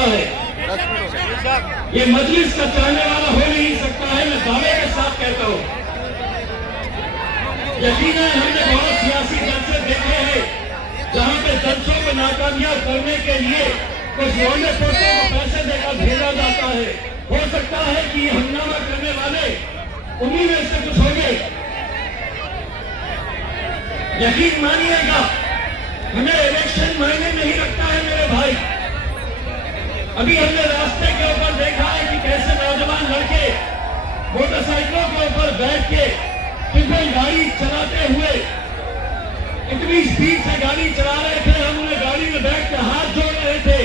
सकता है, ये मजलिस का चाहने वाला हो नहीं सकता है। मैं दावे के साथ कहता हूँ, यकीनन हमने बहुत सियासी जलसे देखे हैं जहां पे जलसों को नाकामयाब करने के लिए कुछ लौंडे पोस्टों को पैसे देकर भेजा जाता है। हो सकता है कि ये हंगामा करने वाले उन्हीं में से कुछ होंगे। यकीन मानिएगा, हमें इलेक्शन मायने नहीं रखता है मेरे भाई। अभी हमने रास्ते के ऊपर देखा है कि कैसे नौजवान लड़के मोटरसाइकिलों के ऊपर बैठ के ट्रिपल गाड़ी चलाते हुए इतनी स्पीड से गाड़ी चला रहे थे, हम उन्हें गाड़ी में बैठ के हाथ जोड़ रहे थे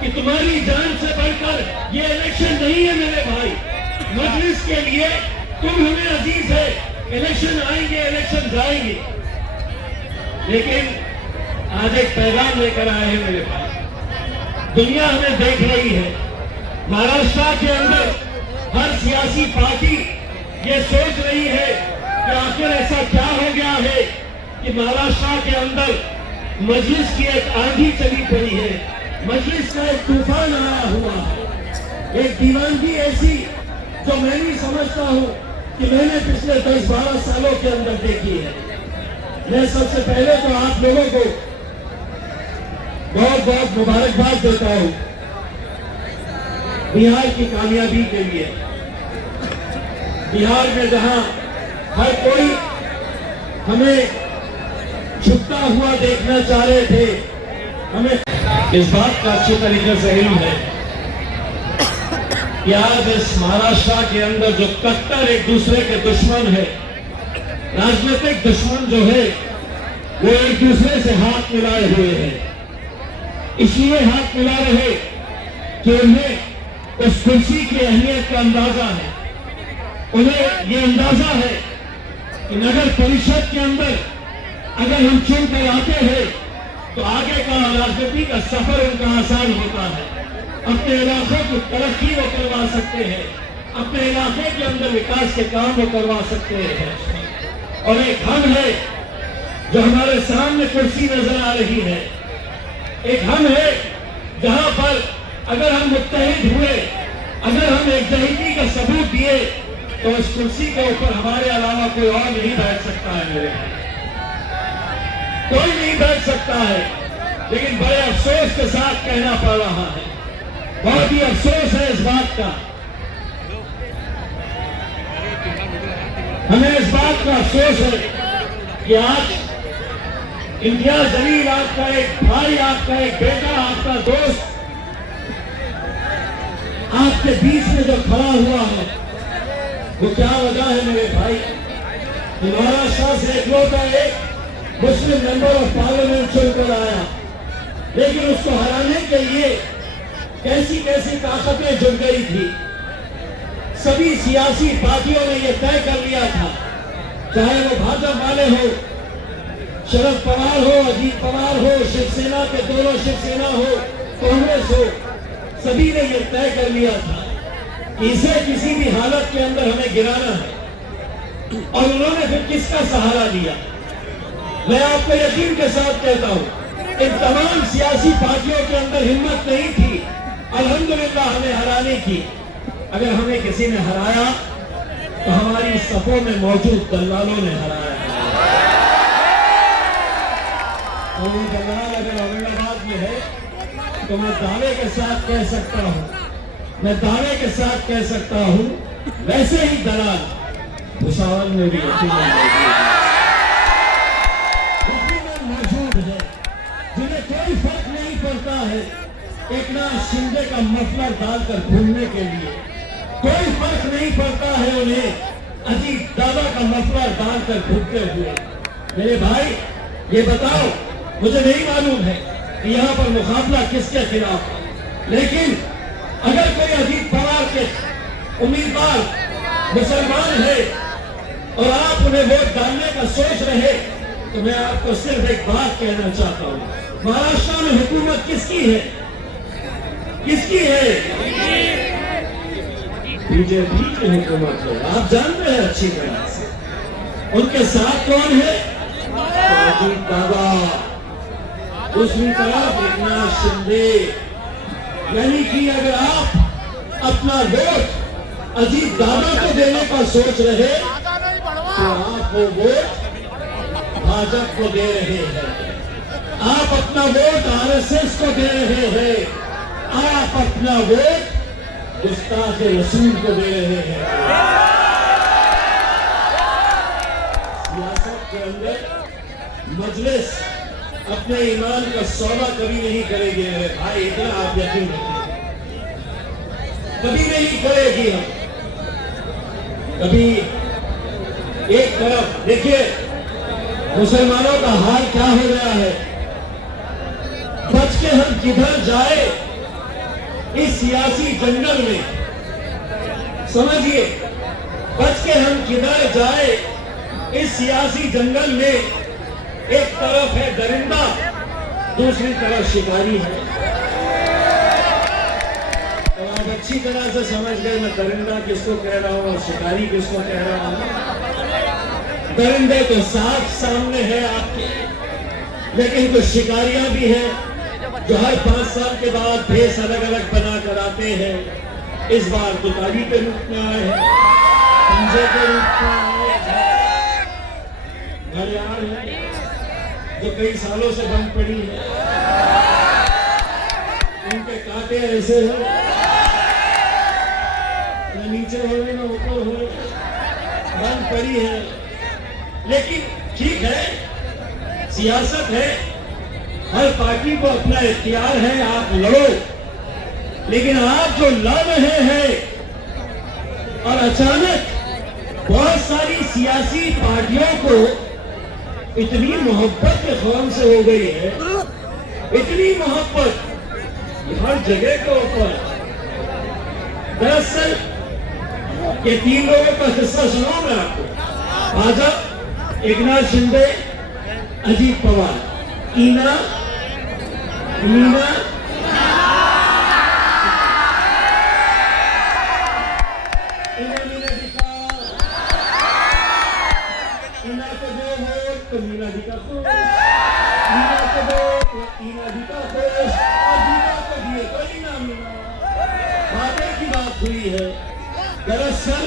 कि तुम्हारी जान से बढ़कर ये इलेक्शन नहीं है मेरे भाई। मजलिस के लिए तुम हमें अजीज है, इलेक्शन आएंगे, इलेक्शन जाएंगे। लेकिन आज एक पैगाम लेकर आए हैं मेरे भाई, दुनिया हमें देख रही है। महाराष्ट्र के अंदर हर सियासी पार्टी ये सोच रही है कि आखिर ऐसा क्या हो गया है कि महाराष्ट्र के अंदर मजलिस की एक आंधी चली पड़ी है, मजलिस का एक तूफान आया हुआ है, एक दीवानगी ऐसी जो मैं नहीं समझता हूं कि मैंने पिछले 10-12 सालों के अंदर देखी है। मैं सबसे पहले तो आप लोगों को बहुत बहुत मुबारकबाद देता हूं बिहार की कामयाबी के लिए। बिहार में जहां हर कोई हमें छुपता हुआ देखना चाह रहे थे, हमें इस बात का अच्छी तरीके से इल्म है कि आज इस महाराष्ट्र के अंदर जो कट्टर एक दूसरे के दुश्मन है, राजनीतिक दुश्मन जो है, वो एक दूसरे से हाथ मिलाए हुए हैं। इसलिए हाथ मिला रहे कि उन्हें उस कुर्सी की अहमियत का अंदाजा है, उन्हें ये अंदाजा है कि नगर परिषद के अंदर अगर हम चुन कर आते हैं तो आगे का राजनीति का सफर उनका आसान होता है। अपने इलाकों की तरक्की वो करवा सकते हैं, अपने इलाके के अंदर विकास के काम वो करवा सकते हैं। और एक हम है जो हमारे सामने कुर्सी नजर आ रही है, एक हम है जहां पर अगर हम मुत्तहिद हुए, अगर हम एकजुटता का सबूत दिए तो इस कुर्सी के ऊपर हमारे अलावा कोई और नहीं बैठ सकता है मेरे भाई, कोई नहीं बैठ सकता है। लेकिन बड़े अफसोस के साथ कहना पड़ रहा है, बहुत ही अफसोस है इस बात का, हमें इस बात का अफसोस है कि आज इम्तियाज जलील आपका एक भाई, आपका एक बेटा, आपका दोस्त आपके बीच में जो खड़ा हुआ है, वो क्या वजह है मेरे भाई? महाराष्ट्र से इकलौता एक मुस्लिम मेंबर ऑफ पार्लियामेंट चुनकर आया, लेकिन उसको हराने के लिए कैसी कैसी ताकतें जुड़ गई थी। सभी सियासी पार्टियों ने यह तय कर लिया था, चाहे वो भाजपा वाले हो, शरद पवार हो, अजीत पवार हो, शिवसेना के दोनों शिवसेना हो, कांग्रेस हो, सभी ने यह तय कर लिया था कि इसे किसी भी हालत के अंदर हमें गिराना है। और उन्होंने फिर किसका सहारा लिया? मैं आपको यकीन के साथ कहता हूं, इन तमाम सियासी पार्टियों के अंदर हिम्मत नहीं थी अल्हम्दुलिल्लाह हमें हराने की। अगर हमें किसी ने हराया तो हमारी सफों में मौजूद दलालों ने हराया। और वो दलाल अगर औरंगाबाद में है तो मैं दावे के साथ कह सकता हूं, मैं दावे के साथ कह सकता हूं, वैसे ही दलाल भुसावल में भी मौजूद है, जिन्हें कोई फर्क नहीं पड़ता है एकनाथ शिंदे का मफलर डालकर घूमने के लिए, कोई फर्क नहीं पड़ता है उन्हें अजीत दादा का मफलर डालकर घूमते हुए। मेरे भाई ये बताओ, मुझे नहीं मालूम है कि यहाँ पर मुकाबला किसके खिलाफ है, लेकिन अगर कोई अजीत पवार के उम्मीदवार मुसलमान है और आप उन्हें वोट डालने का सोच रहे, तो मैं आपको सिर्फ एक बात कहना चाहता हूँ, महाराष्ट्र में हुकूमत किसकी है? किसकी है? बीजेपी की हुकूमत है, आप जानते हैं अच्छी तरह से। उनके साथ कौन है? अजीत दादा, दूसरी तरफ एकनाथ शिंदे, यानी कि अगर आप अपना वोट अजीत दादा को देने का सोच रहे तो आप वो वोट भाजपा को दे रहे हैं। आप अपना वोट आरएसएस को दे रहे हैं। आप अपना वोट गुस्ताख रसूल को दे रहे हैं। सियासत के अंदर मजलिस अपने ईमान का सौदा कभी नहीं करेगी मेरे भाई, इतना आप यकीन रखिए, कभी नहीं करेगी। हम कभी एक तरफ देखिए मुसलमानों का हाल क्या हो गया है, बच के हम किधर जाए इस सियासी जंगल में, समझिए, बच के हम किधर जाए इस सियासी जंगल में। एक तरफ है दरिंदा, दूसरी तरफ शिकारी है। और आप अच्छी तरह से समझ गए मैं दरिंदा किसको कह रहा हूं और शिकारी किसको कह रहा हूं। दरिंदे तो साफ सामने है आपके, लेकिन कुछ शिकारियां भी हैं जो हर 5 साल के बाद भेष अलग अलग बना कर आते हैं। इस बार तुतारी के रूप में आए हैं, पंजे के रूप में आए हैं, घड़ियाल है जो कई सालों से बंद पड़ी है, उनके कांटे ऐसे हैं न नीचे हो न ऊपर हो, बंद पड़ी है। लेकिन ठीक है, सियासत है, हर पार्टी को अपना इख्तियार है, आप लड़ो। लेकिन आप जो लड़ रहे हैं और अचानक बहुत सारी सियासी पार्टियों को इतनी मोहब्बत के खौफ से हो गई है, इतनी मोहब्बत हर जगह के ऊपर। दरअसल ये 3 लोगों का किस्सा सुनाऊं मैं आपको। भाजपा, एकनाथ शिंदे, अजीत पवार, मीना मीना को दो वोट तो मीना जी का खुश, मीना को दो तो मीना जी का खुश, और मीना को दिए तो मीना। वादे की बात हुई है। दरअसल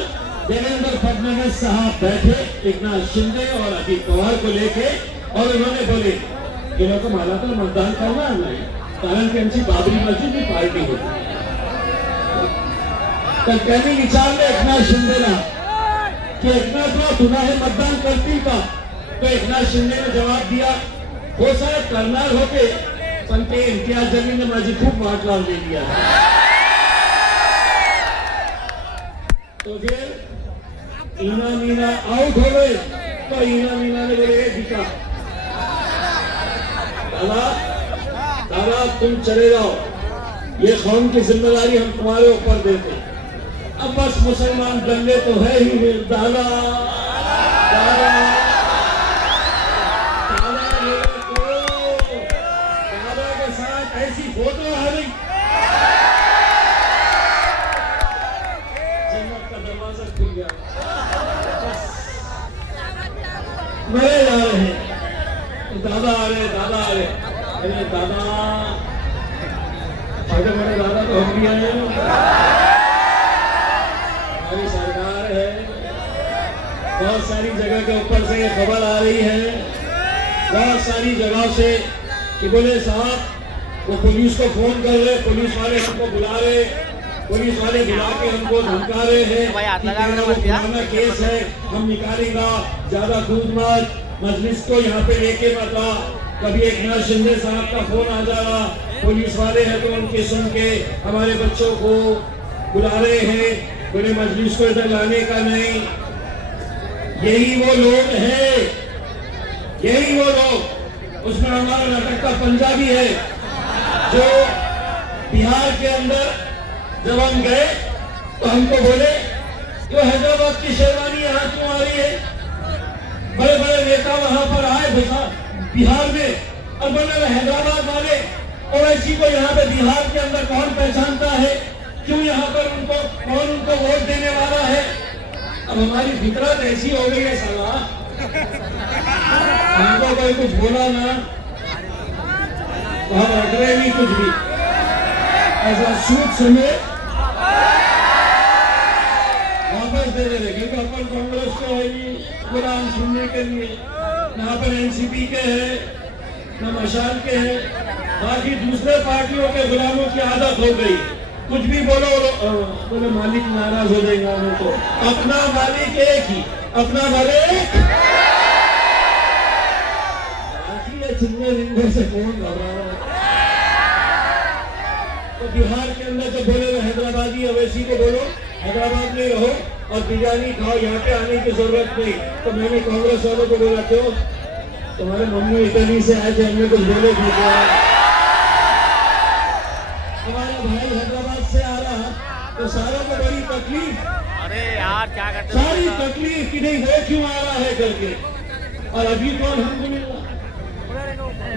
देवेंद्र फडणवीस साहब बैठे एकनाथ शिंदे और अजीत पवार को लेके और उन्होंने बोले कि लोगों को माला पर मतदान करना नहीं, कारण कि हमसे बाबरी मस्जिद की पार्टी होती है। तो कहने विचार में एकनाथ शिंदे ना कि एकनाथ सुना है मतदान करती का, तो एकनाथ शिंदे ने जवाब दिया हो साहब करनार होके पण ते इम्तियाज जलीने माझी खूप वाट लावलेली आहे। तो फिर ईना मीना आउट हो गए, तो ईना मीना ने बोले दिखा दादा दादा तुम चले जाओ, ये कौम की जिम्मेदारी हम तुम्हारे ऊपर देते, अब बस मुसलमान दंगे तो है ही। दादा दादा दादा के साथ ऐसी फोटो आ गई, जन्नत का दरवाजा खुल गया। मरे जा रहे हैं, दादा आ रहे, दादा आ रहे। अरे दादा, छोटे बड़े दादा तो हम भी आए, हमारी सरकार है, बहुत सारी जगह के ऊपर से ये खबर आ रही है, बहुत सारी जगह से कि बोले साहब वो पुलिस को फोन कर रहे, पुलिस वाले हमको बुला रहे, पुलिस वाले बुला के हमको धमका रहे हैं कि वो पुराना केस है, हम निकालेगा, ज्यादा कूद मत, मजलिस को यहाँ पे लेके मत आ। कभी एकनाथ शिंदे साहब का फोन आ जा रहा, पुलिस वाले हैं तो उनके सुन के हमारे बच्चों को बुला रहे हैं, बोले मजलिस को इधर लाने का नहीं। यही वो लोग हैं, यही वो लोग, उसमें हमारा लटकता पंजाबी है जो बिहार के अंदर जब हम गए तो हमको बोले जो हैदराबाद की शेरवानी यहाँ क्यों आ रही है। बड़े बड़े नेता वहां पर आए बिहार में और बोले हैदराबाद वाले ओवैसी को यहाँ पे बिहार के अंदर कौन पहचानता है, क्यों यहाँ पर उनको कौन उनको वोट देने वाला है। अब हमारी फितरत ऐसी हो गई है साला, हमको कोई कुछ बोला ना तो हम रख रहे नहीं कुछ भी। ऐसा सूट समेत वापस दे दे, क्योंकि अपन कांग्रेस को है ही गुलाम सुनने के लिए, यहाँ पर एनसीपी के है न मशाल के है, बाकी दूसरे पार्टियों के गुलामों की आदत हो गई, कुछ भी बोलो बोले मालिक नाराज हो जाएगा उनको। अपना मालिक एक ही, अपना मालिक चिन्ने रिंगों से कौन घबरा रहा है। तो बिहार के अंदर जो बोले वो हैदराबादी अवैसी को बोलो हैदराबाद में रहो और बिरयानी खाओ, यहाँ पे आने की जरूरत नहीं। तो मैंने कांग्रेस वालों को बोला क्यों तुम्हारे मम्मी इटली से आए थे, हमने कुछ बोले थे क्या? हमारा भाई हैदराबाद से आ रहा तो सारों को बड़ी तकलीफ, अरे यार क्या करते, सारी तकलीफ कि नहीं वो क्यों आ रहा है करके। और अभी तो अल्हम्दुलिल्लाह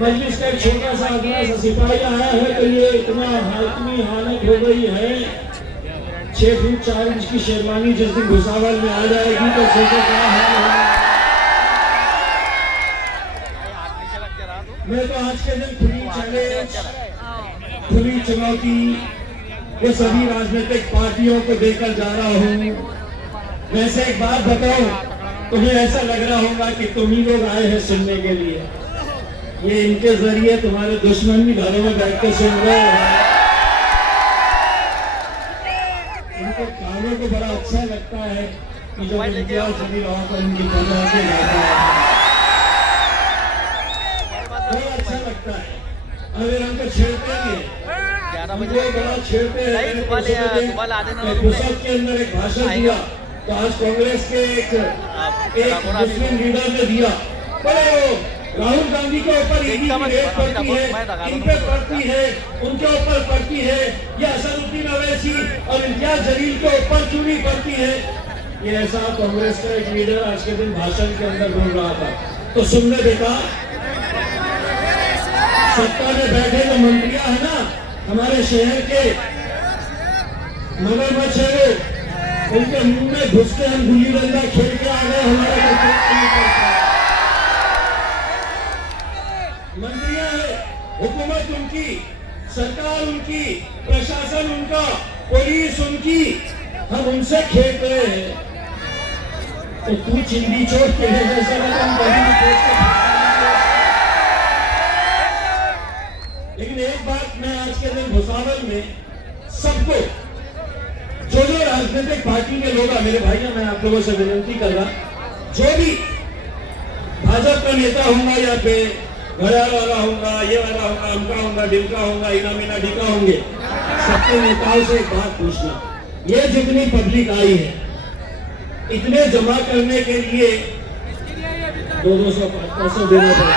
मजलिस का एक छोटा सा आदमी सा सिपाही आया है तो ये इतनी हालत हो गई है, 6 फुट 4 इंच की शेरवानी जिस दिन भुसावल में आ जाएगी तो सोचो क्या हाल होगा। मैं तो आज के दिन खुली चैलेंज, खुली चुनौती ये सभी राजनीतिक पार्टियों को देकर जा रहा हूँ। वैसे एक बात बताओ, तुम्हें ऐसा लग रहा होगा कि तुम ही लोग आए हैं सुनने के लिए, ये इनके जरिए तुम्हारे दुश्मन भी घरों में बैठ कर सुन रहे हैं। इनको कानों को बड़ा अच्छा लगता है कि जो इम्तियाज जमील वहां पर इनकी पंद्रह से जाता है, बड़ा अच्छा लगता है। अगर हमको छेड़ते हैं, हमको बड़ा छेड़ते हैं। गुजरात के अंदर एक भाषण दिया तो आज कांग्रेस के एक मुस्लिम लीडर ने दिया, बड़े राहुल गांधी के ऊपर ईडी की रेड पड़ती है, इन पे पड़ती है, उनके ऊपर पड़ती है, ये असदुद्दीन अवैसी और इम्तियाज जलील के ऊपर क्यों नहीं पड़ती है। ये ऐसा कांग्रेस का एक लीडर आज के दिन भाषण के अंदर बोल रहा था। तो सुनने बेटा, सत्ता में बैठे जो मंत्रियां है ना हमारे शहर के, मगर मत छेड़ो, उनके मुंह में घुस के हम गुल्ली डंडा खेल के आ गए, हमारे मंत्रियां है, हुकूमत उनकी, सरकार उनकी, प्रशासन उनका, पुलिस उनकी, हम उनसे खेल रहे हैं। तो तू चिंदी चोट के है जैसा लेकिन एक बात मैं आज के दिन भुसावल में सबको, जो जो राजनीतिक पार्टी के लोग, मेरे भाइयों, मैं आप लोगों से विनती कर रहा, जो भी भाजपा का नेता होगा या पे घड़ियाल वाला होगा, ये वाला होगा, अमका होगा, डिमका होगा, इना मीना डिका होंगे, सबके नेताओं से एक बात पूछना, ये जितनी पब्लिक आई है इतने जमा करने के लिए 200-500 देना पड़ता है,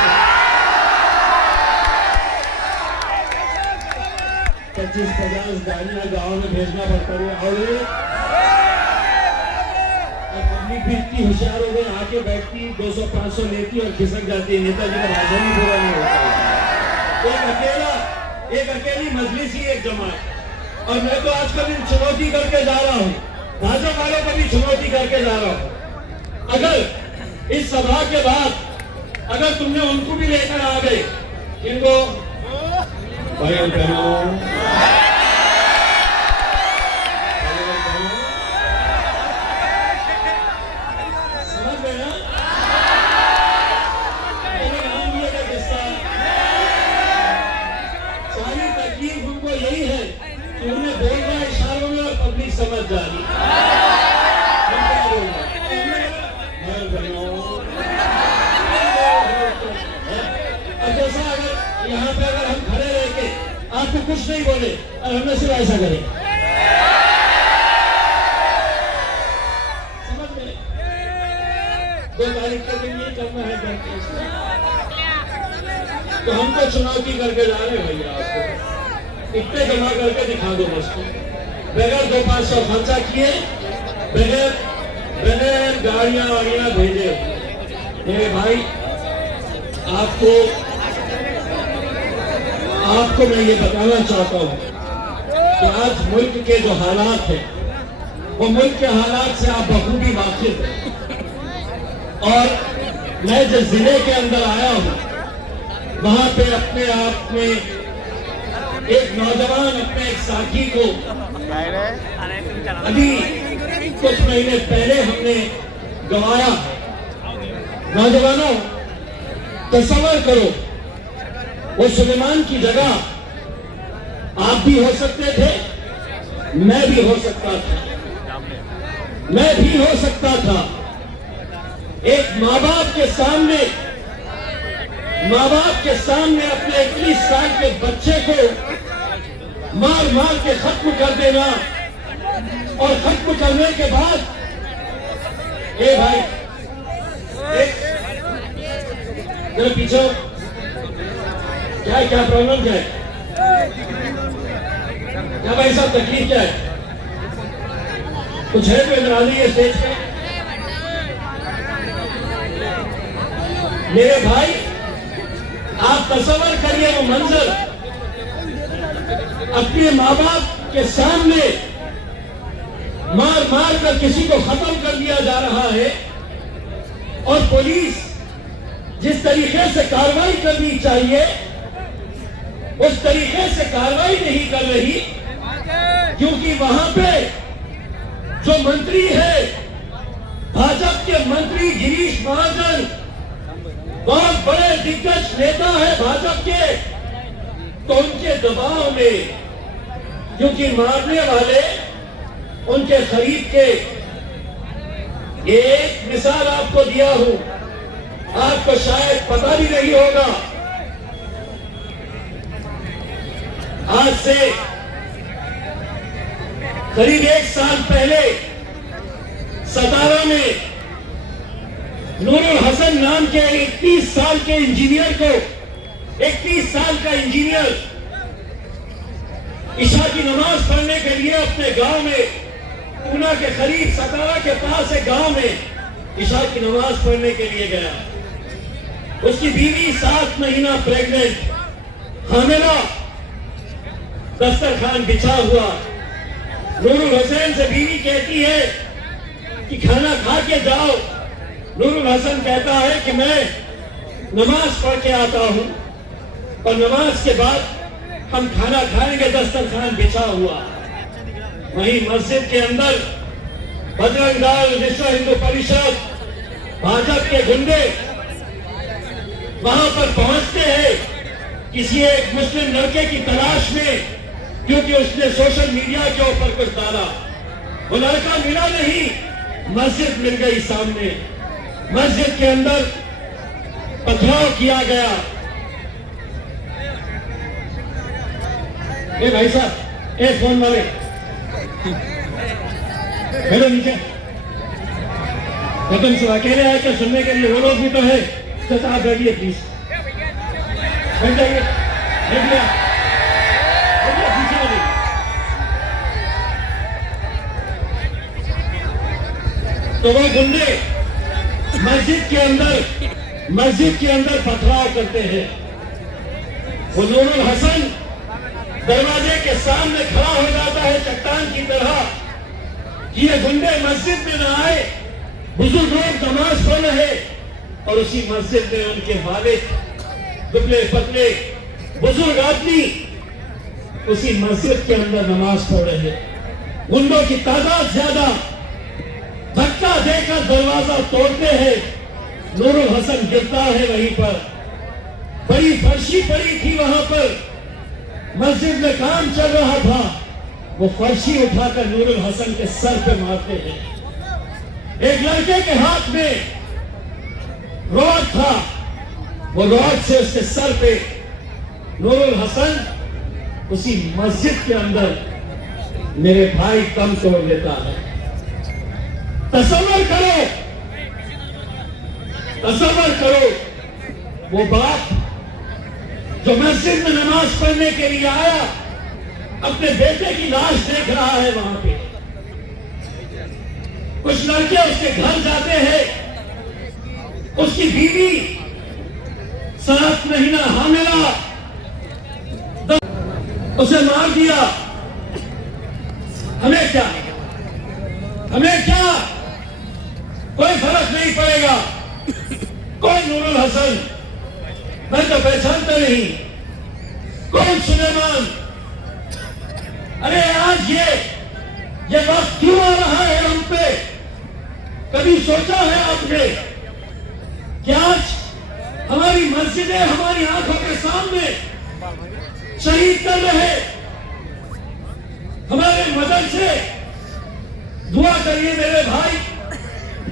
25-50 गाड़ियां गाँव में भेजना पड़ता है। और पब्लिक भी इतनी होशियार हो गई, आके बैठती 200-500 लेती और खिसक जाती है, नेताजी का भाषण ही पूरा नहीं होता। एक अकेली मजलिस ही एक जमात। और मैं तो आज का दिन चुनौती करके जा रहा हूँ, भाजपा वालों को भी चुनौती करके जा रहा हूँ, अगर इस सभा के बाद अगर तुमने उनको भी लेकर आ गए, इनको भाई करो समझ जा रही। अब जैसा अगर यहाँ पे अगर हम खड़े रह के आपको कुछ नहीं बोले और हमने सिर्फ ऐसा करें, समझ गए? 2 तारीख के दिन ये करना है, तो हमको चुनौती करके जा रहे हैं भैया, आपको इतने जमा करके दिखा दो बस, बगैर 200-500 खर्चा किए, बगैर गाड़ियां वाड़ियां भेजे। मेरे भाई, आपको मैं ये बताना चाहता हूँ कि आज मुल्क के जो हालात हैं, वो मुल्क के हालात से आप बखूबी वाकिफ हैं। और मैं जिस जिले के अंदर आया हूँ, वहां पे अपने आप में एक नौजवान अपने एक साथी को अरे तुम चला अभी कुछ महीने पहले हमने गंवाया। नौजवानों, तसव्वुर करो, वो सुलेमान की जगह आप भी हो सकते थे, मैं भी हो सकता था, मैं भी हो सकता था। एक माँ बाप के सामने अपने 21 साल के बच्चे को मार मार के खत्म कर देना, और खत्म करने के बाद ए भाई जरा पीछे हो। क्या प्रॉब्लम क्या है? क्या भाई साहब तकलीफ क्या है? कुछ है तो इधर आ जाइए स्टेज पे। मेरे भाई, आप तसव्वुर करिए वो मंजर, अपने माँ बाप के सामने मार मार कर किसी को खत्म कर दिया जा रहा है, और पुलिस जिस तरीके से कार्रवाई करनी चाहिए उस तरीके से कार्रवाई नहीं कर रही, क्योंकि वहां पे जो मंत्री है, भाजपा के मंत्री गिरीश महाजन, बहुत बड़े दिग्गज नेता है भाजपा के, तो उनके दबाव में, क्योंकि मारने वाले उनके करीब के, एक मिसाल आपको दिया हूं, आपको शायद पता भी नहीं होगा। आज से करीब 1 साल पहले सतारा में नूरुल हसन नाम के 31 साल के इंजीनियर को, 31 साल का इंजीनियर ईशा की नमाज पढ़ने के लिए अपने गांव में, पूना के करीब सतारा के पास एक गांव में ईशा की नमाज पढ़ने के लिए गया। उसकी बीवी 7 महीना प्रेग्नेंट, हामिला, दस्तरखान बिछा हुआ। नूरुल हसन से बीवी कहती है कि खाना खा के जाओ। नूरुल हसन कहता है कि मैं नमाज पढ़ के आता हूं, और नमाज के बाद हम खाना खाएंगे। दस्तरखान बिछा हुआ। वहीं मस्जिद के अंदर बजरंग दल, विश्व हिंदू परिषद, भाजपा के गुंडे वहां पर पहुंचते हैं किसी एक मुस्लिम लड़के की तलाश में, क्योंकि उसने सोशल मीडिया के ऊपर कुछ डाला। वो लड़का मिला नहीं, मस्जिद मिल गई सामने। मस्जिद के अंदर पथराव किया गया। ए भाई साहब, ए फोन वाले, हेलो नीचे। तुम सब अकेले आए क्या सुनने के लिए? वो लोग भी तो है। तो आप बैठिए प्लीज, बैठ जाइए, बैठ गया, पीछे हो गई। तो वो गुंडे मस्जिद के अंदर पथराव करते हैं। वो नूरुल हसन दरवाजे के सामने खड़ा हो जाता है चट्टान की तरह कि ये गुंडे मस्जिद में न आए। बुजुर्ग लोग नमाज पढ़ रहे, और उसी मस्जिद में उनके वालिद, दुबले पतले बुजुर्ग आदमी, उसी मस्जिद के अंदर नमाज पढ़ रहे। गुंडों की तादाद ज्यादा, धक्का देकर दरवाजा तोड़ते हैं। नूरुल हसन गिरता है वहीं पर। बड़ी फर्शी पड़ी थी वहां पर, मस्जिद में काम चल रहा था। वो फर्शी उठाकर नूरुल हसन के सर पे मारते हैं। एक लड़के के हाथ में रॉड था, वो रॉड से उसके सर पे नूरुल हसन उसी मस्जिद के अंदर, मेरे भाई, दम तोड़ लेता है। तसव्वुर करो वो बाप जो मस्जिद में नमाज पढ़ने के लिए आया, अपने बेटे की लाश देख रहा है वहां पे। कुछ लड़के उसके घर जाते हैं, उसकी बीवी 7 महीना हामिला, उसे मार दिया। हमें क्या, कोई फर्क नहीं पड़ेगा। कौन नूरुल हसन, मैं तो पहचानता नहीं। कौन सुलेमान, अरे आज ये वक्त क्यों आ रहा है हम पे? कभी सोचा है आपने कि आज हमारी मस्जिदें हमारी आंखों के सामने शहीद कर रहे, हमारे मदरसे, दुआ करिए मेरे भाई,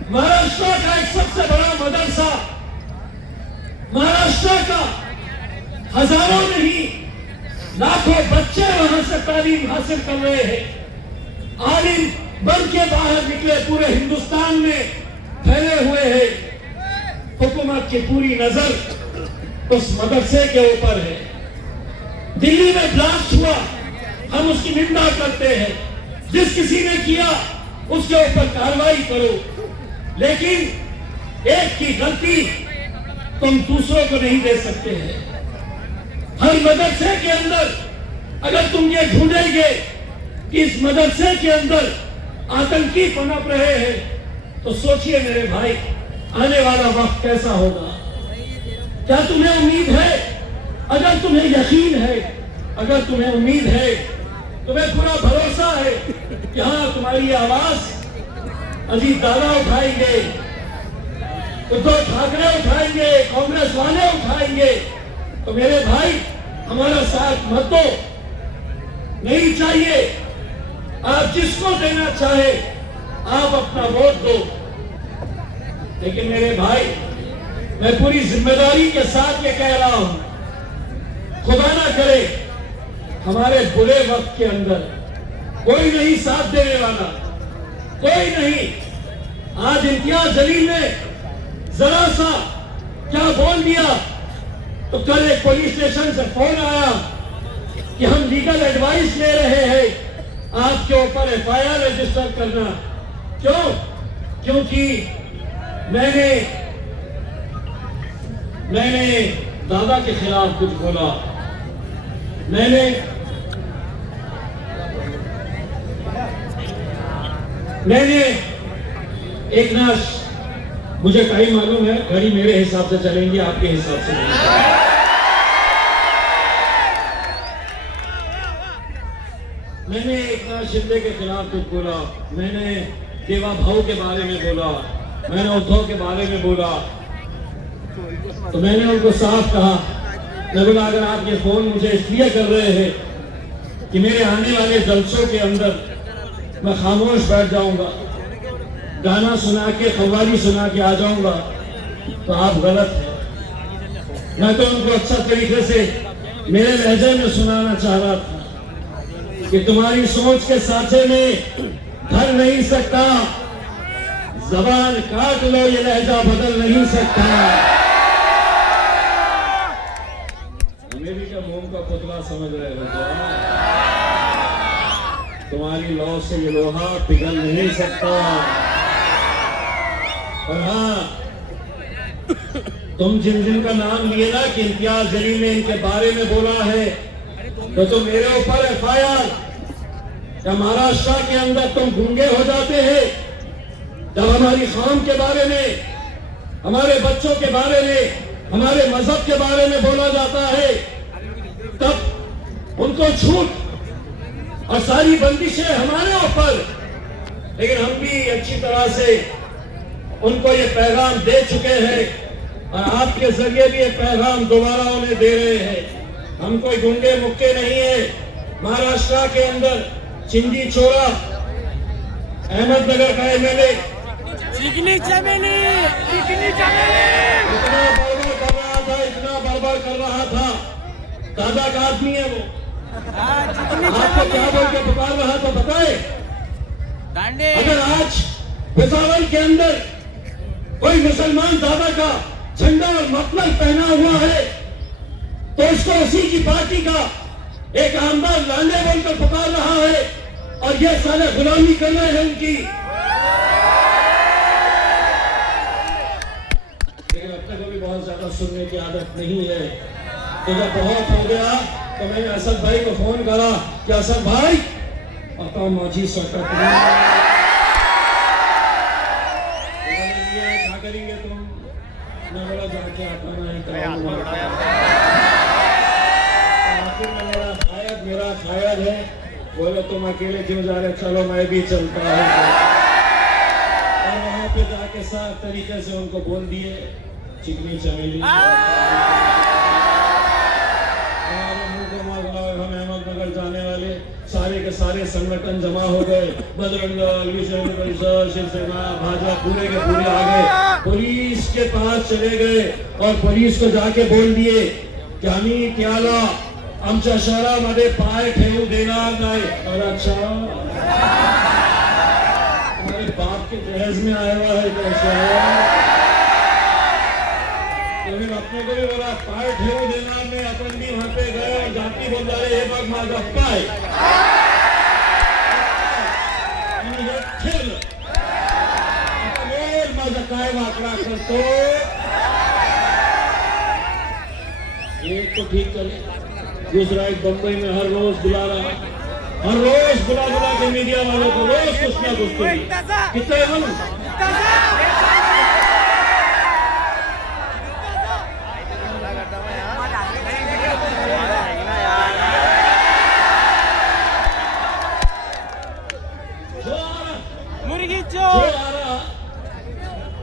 महाराष्ट्र का एक सबसे बड़ा मदरसा, महाराष्ट्र का हजारों नहीं लाखों बच्चे वहां से तालीम हासिल कर रहे हैं, आलिम बन के बाहर निकले, पूरे हिंदुस्तान में फैले हुए हैं। हुकूमत की पूरी नजर उस मदरसे के ऊपर है। दिल्ली में ब्लास्ट हुआ, हम उसकी निंदा करते हैं, जिस किसी ने किया उसके ऊपर कार्रवाई करो, लेकिन एक की गलती तुम दूसरों को नहीं दे सकते हैं। हर मदरसे के अंदर अगर तुम ये ढूंढेंगे कि इस मदरसे के अंदर आतंकी पनप रहे हैं, तो सोचिए मेरे भाई, आने वाला वक्त कैसा होगा। क्या तुम्हें उम्मीद है? अगर तुम्हें यकीन है, अगर तुम्हें उम्मीद है, तुम्हें पूरा भरोसा है कि हाँ तुम्हारी आवाज अजीत दादा उठाएंगे, उद्धव ठाकरे उठाएंगे, कांग्रेस वाले उठाएंगे, तो मेरे भाई हमारा साथ मत दो। नहीं चाहिए, आप जिसको देना चाहे आप अपना वोट दो, लेकिन मेरे भाई मैं पूरी जिम्मेदारी के साथ ये कह रहा हूं, खुदा ना करे हमारे बुरे वक्त के अंदर कोई नहीं साथ देने वाला, कोई नहीं। आज इम्तियाज जलील ने जरा सा क्या बोल दिया तो कल एक पुलिस स्टेशन से फोन आया कि हम लीगल एडवाइस ले रहे हैं, आपके ऊपर एफआईआर रजिस्टर करना। क्यों? क्योंकि मैंने दादा के खिलाफ कुछ बोला, मैंने एक नाश, मुझे कहीं मालूम है घड़ी मेरे हिसाब से चलेंगी, आपके हिसाब से नहीं। मैंने एक नाथ शिंदे के खिलाफ कुछ बोला, मैंने देवा भाऊ के बारे में बोला, मैंने उद्धव के बारे में बोला, तो मैंने उनको साफ कहा, मैं बोला अगर आप ये फोन मुझे इसलिए कर रहे हैं कि मेरे आने वाले जलसों के अंदर मैं खामोश बैठ जाऊंगा, गाना सुना के कव्वाली सुना के आ जाऊंगा, तो आप गलत हैं। मैं तो उनको अच्छा तरीके से मेरे लहजे में सुनाना चाह रहा था कि तुम्हारी सोच के साथे में भर नहीं सकता, जबान काट लो ये लहजा बदल नहीं सकता। अमेरिका मोम का पुतला समझ रहे हो तुम्हारी लौ से ये लोहा पिघल नहीं सकता। और हाँ, तुम जिन का नाम लिए ना कि इम्तियाज जलील ने इनके बारे में बोला है, तो मेरे ऊपर एफआईआर, या महाराष्ट्र के अंदर तुम गूंगे हो जाते हैं जब हमारी कौम के बारे में, हमारे बच्चों के बारे में, हमारे मजहब के बारे में बोला जाता है, तब उनको छूट और सारी बंदिशें हमारे ऊपर। लेकिन हम भी अच्छी तरह से उनको ये पैगाम दे चुके हैं और आपके जरिए भी ये पैगाम दोबारा उन्हें दे रहे हैं। हम कोई गुंडे मुक्के नहीं है। महाराष्ट्र के अंदर चिंदी चोरा, अहमदनगर का एमएलए इतना बर्बाद कर रहा था, दादा का आदमी है वो, आपको क्या बोल के पुकार रहा था बताए। अगर आज पिशावर के अंदर कोई मुसलमान दादा का झंडा और मफलर पहना हुआ है तो इसको उसी की पार्टी का एक आमदार लाने बोलकर पुकार रहा है और ये सारे गुलामी कर रहे हैं उनकी। लेकिन अब तक अभी बहुत ज्यादा सुनने की आदत नहीं है, तो जब बहुत हो गया तो मैंने असद भाई को फोन करा कि असद भाई बताओ माझी सरकार क्या करेंगे तुम। मैं बोला जाके आता नहीं मेरा शायद है, बोले बोला तुम अकेले क्यों जा रहे, चलो मैं भी चलता हूँ। और वहां पे जाके साफ तरीके से उनको बोल दिए चिकनी चमेली हम अहमदनगर जाने वाले सारे के सारे संगठन जमा हो गए, बजरंग दल, विश्व परिषद, शिवसेना, भाजपा पूरे के पूरे आ गए, पुलिस के पास चले गए और पुलिस को जाके बोल दिए की आम्ही त्याला आमच्या शहरामध्ये पाय ठेवू देणार नाही। और अच्छा हमारे बाप के जहेज में आया हुआ है कैसा, तो फिर अपने को भी बोला पाय ठेवू देणार नहीं, अपन भी वहां पे गए और जाती बोल रहे हे बघ माझा पाय ठेवलं, माझा काय वाकडा करतो। एक तो ठीक चले, दूसरा एक बंबई में हर रोज बुला रहा, हर रोज बुला बुला के मीडिया वालों को रोज कुछ ना कुछ तो कितने हम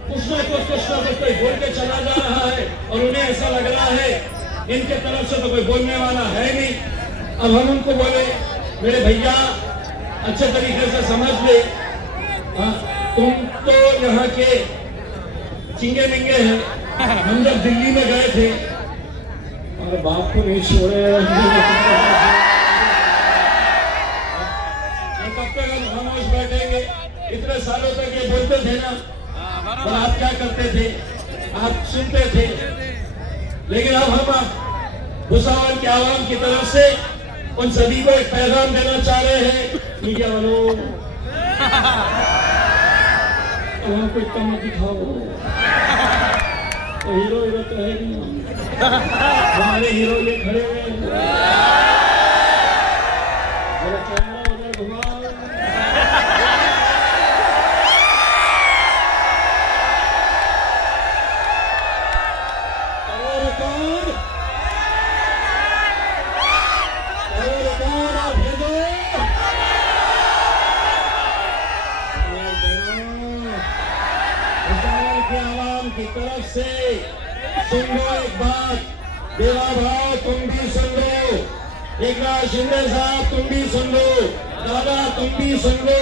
कुछ ना कुछ कोई बोल के चला जा रहा है और उन्हें ऐसा लग रहा है इनके तरफ से तो कोई बोलने वाला है नहीं। अब हम उनको बोले मेरे भैया अच्छे तरीके से समझ ले, तुम तो यहाँ के चिंगे मिंगे हैं, हम जब दिल्ली में गए थे और बाप को नहीं छोड़े, कब तक हम खामोश बैठेंगे, इतने सालों तक ये बोलते थे ना, और आप क्या करते थे, आप सुनते थे, लेकिन अब हम भुसावल के आवाम की तरफ से उन सभी को एक पैगाम देना चाह रहे हैं, मीडिया वालों वहां कुछ कम दिखाओ, तो हीरो हीरो तो है नहीं, हमारे हीरो ये खड़े हुए कैमरा उधर घुमाओ, की तरफ से सुन लो एक बात, देवा भाव तुम भी सुन लो, एकनाथ शिंदे साहब तुम भी सुन लो, दादा तुम भी सुन लो,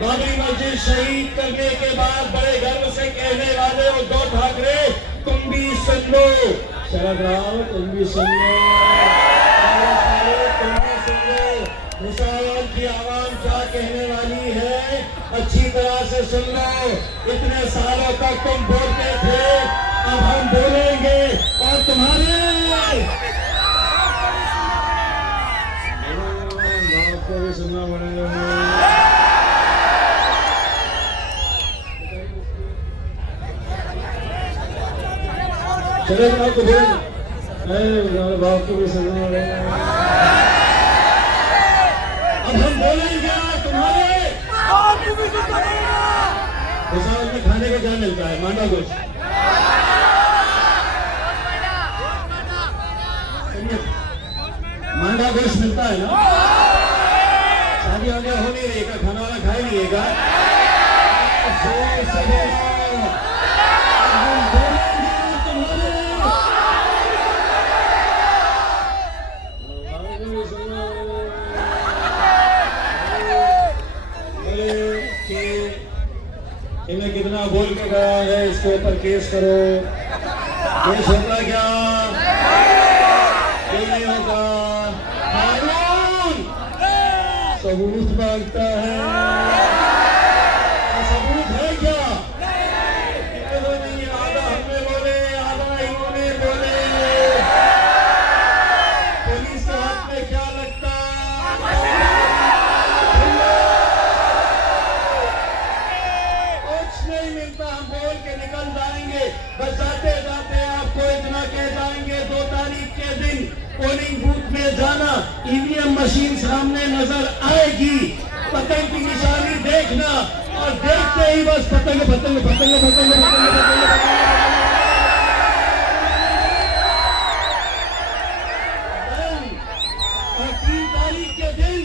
बाबरी मस्जिद शहीद करने के बाद बड़े गर्व से कहने वाले उद्धव ठाकरे तुम भी सुन लो, शरद राव तुम भी सुन लो, तुम भी सुन लो, भुसावल की आवाम क्या कहने वाली है अच्छी तरह से सुन लो। इतने सालों तक तुम बोलते थे, अब हम बोलेंगे और तुम्हारे बाप को भी सुनना पड़ेगा। चले बाप को बोल, बाप को भी सुनना पड़ेगा। अब हम बोलेंगे और तुम्हारे भुसावल में खाने को क्या मिलता है, मांडा गोश्त, मांडा गोश्त मिलता है ना, शादी आगे हो नहीं रही का, खाना वाला खा ही नहीं रहेगा, इन्हें कितना बोल के गया है, इसके ऊपर केस करो, केस होगा क्या, क्यों नहीं होगा, कानून सबूत मांगता है, सबूत है क्या, नहीं, आधा हमने बोले, आधा इन्होंने बोले, पुलिस के हाथ में क्या लगता, मिलता, हम बोल के निकल जाएंगे, बस जाते जाते आपको इतना कह जाएंगे 2 तारीख के दिन पोलिंग बूथ में जाना, ईवीएम मशीन सामने नजर आएगी, पतंग की निशानी देखना और देखते ही बस पतंग पतंग पतंग पतंग पतंग और 3 तारीख के दिन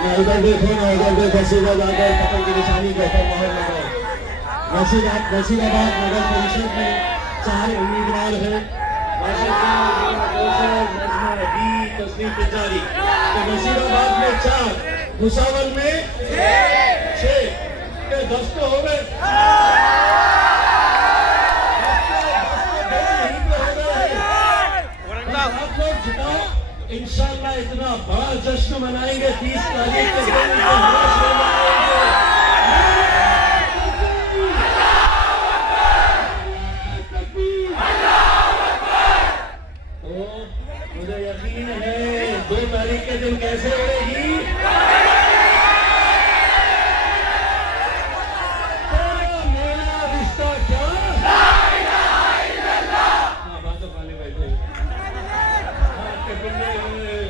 ना उधर देखो ना उधर देखो, सीधा जाकर कतल की निशानी के ऊपर मोहर लगाओ। नसीराबाद नगर परिषद में 4 उम्मीदवार हैं, तस्लीम पिंजारी। तो नसीराबाद में 4, भुसावल में 6, 10 तो हो गए। आप लोग जिताओ, इंशाल्लाह इतना बड़ा जश्न मनाएंगे 30 तारीख के दिन। तो मुझे यकीन है 2 तारीख के दिन कैसे उड़ेगी। मेरा रिश्ता क्या, बातों वाले बैठे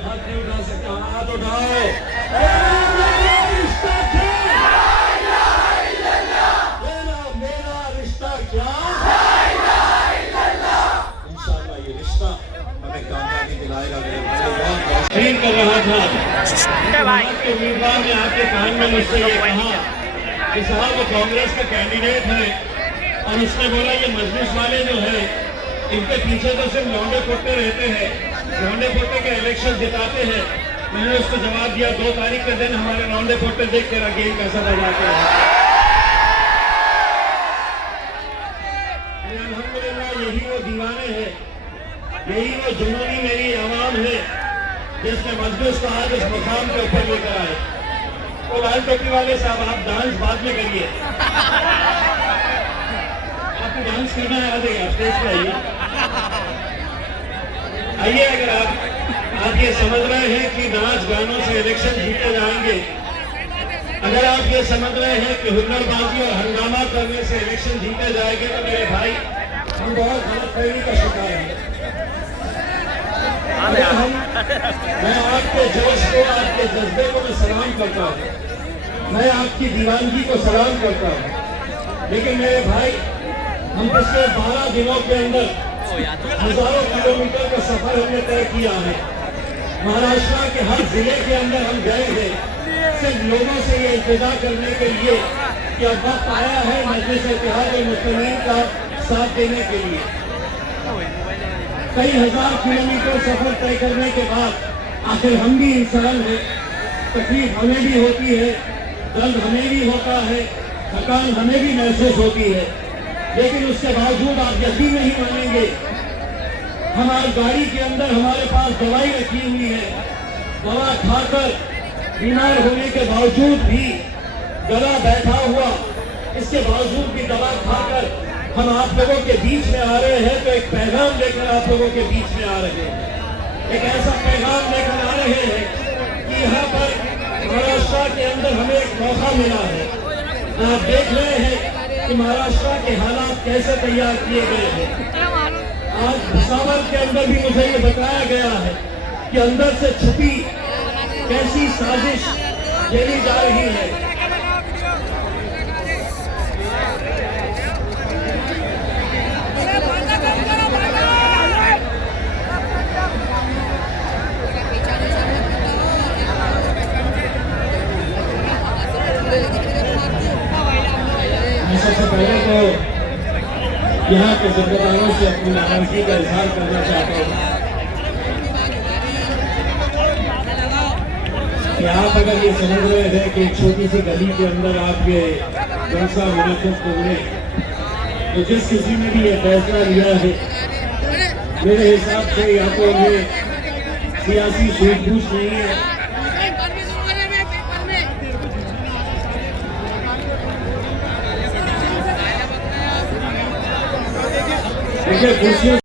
हाथ नहीं उठा सकता, हाथ उठाओ। मेरा रिश्ता क्या, मेरा रिश्ता क्या। इंशाल्लाह ये रिश्ता हमें कामयाबी दिलाएगा। मेरे भाई कर रहा था के उम्मीदवार ने आपके कान में मुझसे ये कहा कि साहब वो कांग्रेस का कैंडिडेट है, और उसने बोला ये मजलिस वाले जो है इनके पीछे तो सिर्फ लौंडे पोटे रहते हैं, लौंडे पोटे के इलेक्शन जिताते हैं। मैंने उसको जवाब दिया 2 तारीख के दिन हमारे लौंडे पोटे देख तेरा गेम कैसा बजाते हैं। अल्हम्दुलिल्लाह यही वो दीवाने हैं, यही वो जुनूनी मेरी आवाम है जिसने मजलिस को आज इस मुकाम के ऊपर लेकर आए। तो लाल टोपी वाले साहब आप डांस बाद में करिए, आपको डांस करना है, आ जाइए आप स्टेज पे आइए। अगर आप ये समझ रहे हैं कि नाच गानों से इलेक्शन जीते जाएंगे, अगर आप ये समझ रहे हैं कि हुन्नरबाजी और हंगामा करने से इलेक्शन जीते जाएंगे, तो मेरे भाई हम बहुत गलतफहमी का शिकार हैं। मैं आपके जोश को, आपके जज्बे को मैं सलाम करता हूँ, मैं आपकी दीवानगी को सलाम करता हूँ, लेकिन मेरे भाई हम पिछले 12 दिनों के अंदर हजारों किलोमीटर का सफर हमने तय किया है। महाराष्ट्र के हर जिले के अंदर हम गए हैं, सिर्फ लोगों से ये इंतजार करने के लिए कि अब वक्त आया है मजलिस इत्तेहाद-ए-मुस्लिमीन का साथ देने के लिए। कई हजार किलोमीटर सफर तय करने के बाद आखिर हम भी इंसान हैं, तकलीफ हमें भी होती है, दर्द हमें भी होता है, थकान हमें भी महसूस होती है, लेकिन उसके बावजूद आप यकीन नहीं मानेंगे, हमारी गाड़ी के अंदर हमारे पास दवाई रखी हुई है। दवा खाकर बीमार होने के बावजूद भी, गला बैठा हुआ, इसके बावजूद भी दवा खाकर हम आप लोगों के बीच में आ रहे हैं। तो एक पैगाम लेकर आप लोगों के बीच में आ रहे हैं, एक ऐसा पैगाम लेकर आ रहे हैं कि यहाँ पर महाराष्ट्र के अंदर हमें एक मौका मिला है। आप देख रहे हैं कि महाराष्ट्र के हालात कैसे तैयार किए गए हैं। आज भुसावल के अंदर भी मुझे ये बताया गया है कि अंदर से छुपी कैसी साजिश खेली जा रही है। सबसे पहले तो यहाँ के जिम्मेदारों से अपनी नाराजगी का इजहार करना चाहता हूँ कि आप अगर ये समझ रहे हैं कि एक छोटी सी गली के अंदर आप ये जलसा मुनाफिज करेंगे, तो जिस किसी ने भी ये फैसला लिया है, मेरे हिसाब से या तो ये सियासी सूझबूझ नहीं है, देखिए कुर्सियों